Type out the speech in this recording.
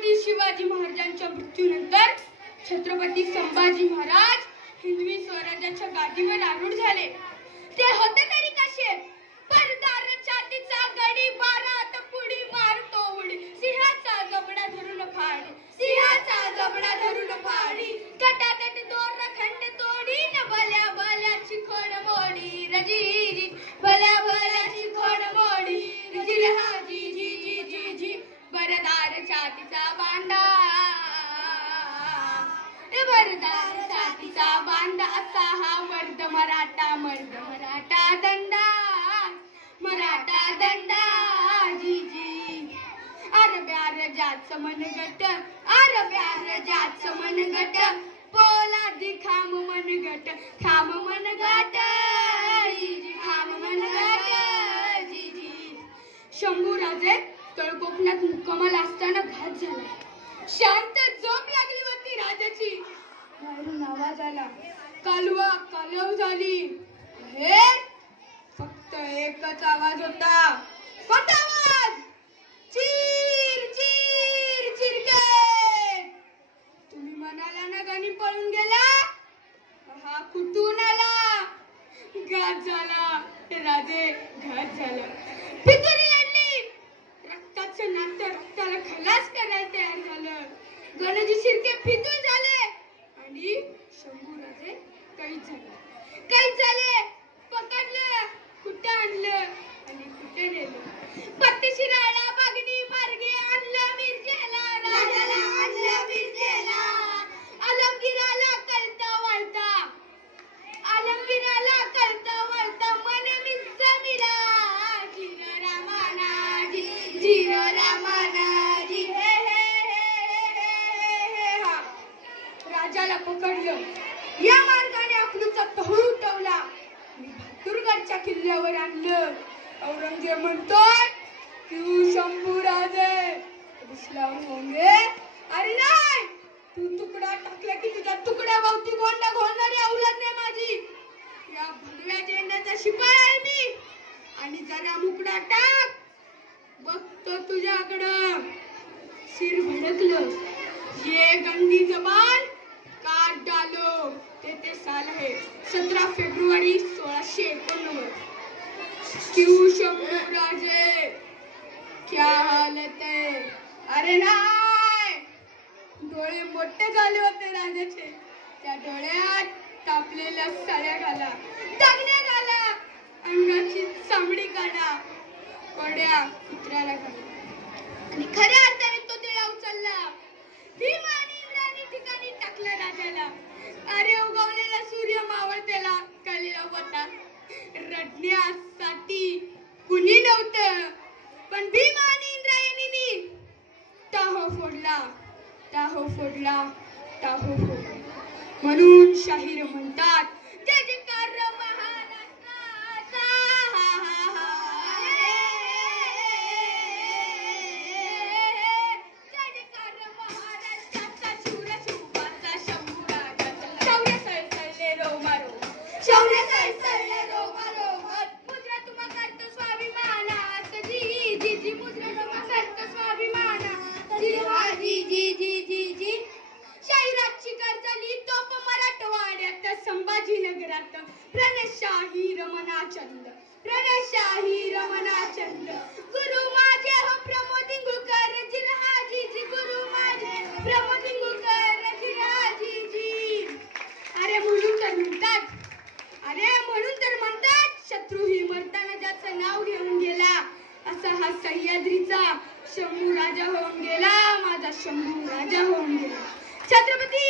छत्रपती शिवाजी महाराजांच्या मृत्यूनंतर छत्रपती संभाजी महाराज हिंदवी स्वराज्याच्या गादीवर आरूढ झाले. ते होते तरी कसे? परदार छातीचा गडी बारात पुढी मारतो उडी, सिंहाचा जबडा धरून फाडी, सिंहाचा जबडा धरून फाडी, तटातट दोर खंड तोडी, न भल्या भल्याची खोड मोडी, रजी भल्या भल्याची खोड मोडी, रजी हा जी जी जी जी जी, बरदार छातीचा बांधा, बरदार छातीचा बांधा, असा हा मर्द मराठा, मर्द मराठा दंडा, मराठा दंडा जी जी. अरब्या रजाच मनगट, अरब्या रजाच मनगट, पोलादी खाम मनगट, खाम मनगट जी जी, खाम मनगट जी जी. शंभूराजे तळकोकणात मुक्कामाला असताना घात झाला. शांत झोप लागली होती राजाची. बाहेरून आवाज आला, कालवा कालव झाली. हे फक्त एकच आवाज होता. कोणता आवाज? चीर चीर चिरके. तुम्ही म्हणाला ना गाणी पळून गेला, हा कुठून आला? घात झाला राजे, घात झाला. फितुरी आणली, रक्ताचं नातं रक्ताला खलास करायला तयार झालं. गणजी शिर्के फितूर झाले आणि शंभूराजे कैद झाले. कैद झाले, पकडलं, कुठं आणलं आणि कुठे नेलं? पत्तीशी राळा बागडी मार्गे आणलं मिरजेला, राजाला आणलं मिरजेला. आलमगीराला कळता वळता, आलमगीराला कळता वळता, मने मिस मिरा, जिरो रामाना जी, जिरो रामाना जी, हे हे हे हे हा. राजाला पकडलं, या मार्गाने अकलूचा तहू उठवला, दुर्गडच्या किल्ल्यावर आणलं. औरंगजेब म्हणतोय, तू शंभूराजे दिसला होंगे. अरे नाही, तू तुकडा टाकला की तुझ्या तुकड्या भोवती गोंडा घोलणारी अवलाद नाही माझी. या भगव्या झेंड्याचा शिपाई आहे मी, आणि जरा मुकडा टाक, बघतो तुझ्याकडं. सिर भडकलं. ये गंदी जबान काट डालो. ते साल है 17 फेब्रुवारी 1689. क्यों शंभूराजे, क्या हालत है? अरे नाही, डोळे मोठे झाले होते राजाचे. त्या डोळ्यात तापलेल्या साड्या घाला, दागण्या घाला, अंगाची चामडी काढा, कोड्या कुत्र्याला घाला, आणि खऱ्या अर्थाने तो तिळा उचलला. भीम आणि इंद्राणी ठिकाणी टाकलं राजाला. अरे उगवलेला सूर्य मावळतेला कळलेला होता. रडण्यासाठी कुणी नव्हतं, पण भीम आणि इंद्रायणींनी टाहो फोडला, टाहो फोडला, टाहो फोडला. म्हणून शाहीर म्हणतात, जय जयकार महाराष्ट्राचा, हा हा हा, जय जयकार महाराष्ट्राचा, शूर शिवाचा, शंभूराजाचा. शौर्य सळसळले रोमारो, शौर्य सळसळले रोमारो, मुद्रा तुम्हा करतो स्वाभिमानात जी जी जी, मुद्रा तुम्हा करतो स्वाभिमानात जी हा जी जी जी जी जी. शाहिराची गरजली तोप मराठवाड्यात, संभाजीनगरात प्रणशाही रमणाचंद, प्रणशाही रमणाचंद. गुरु माझे हो प्रमोद इंगुळकर जिरहाजी जी, गुरु माझे प्रमोद इंगुळकर जिरहाजी जी. अरे म्हणून तर म्हणतात, अरे म्हणून तर म्हणतात, शत्रू ही मरताना ज्याचं नाव घेऊन गेला, असा हा सह्याद्रीचा शंभू राजा होऊन गेला, माझा शंभू राजा होऊन गेला. छत्रपती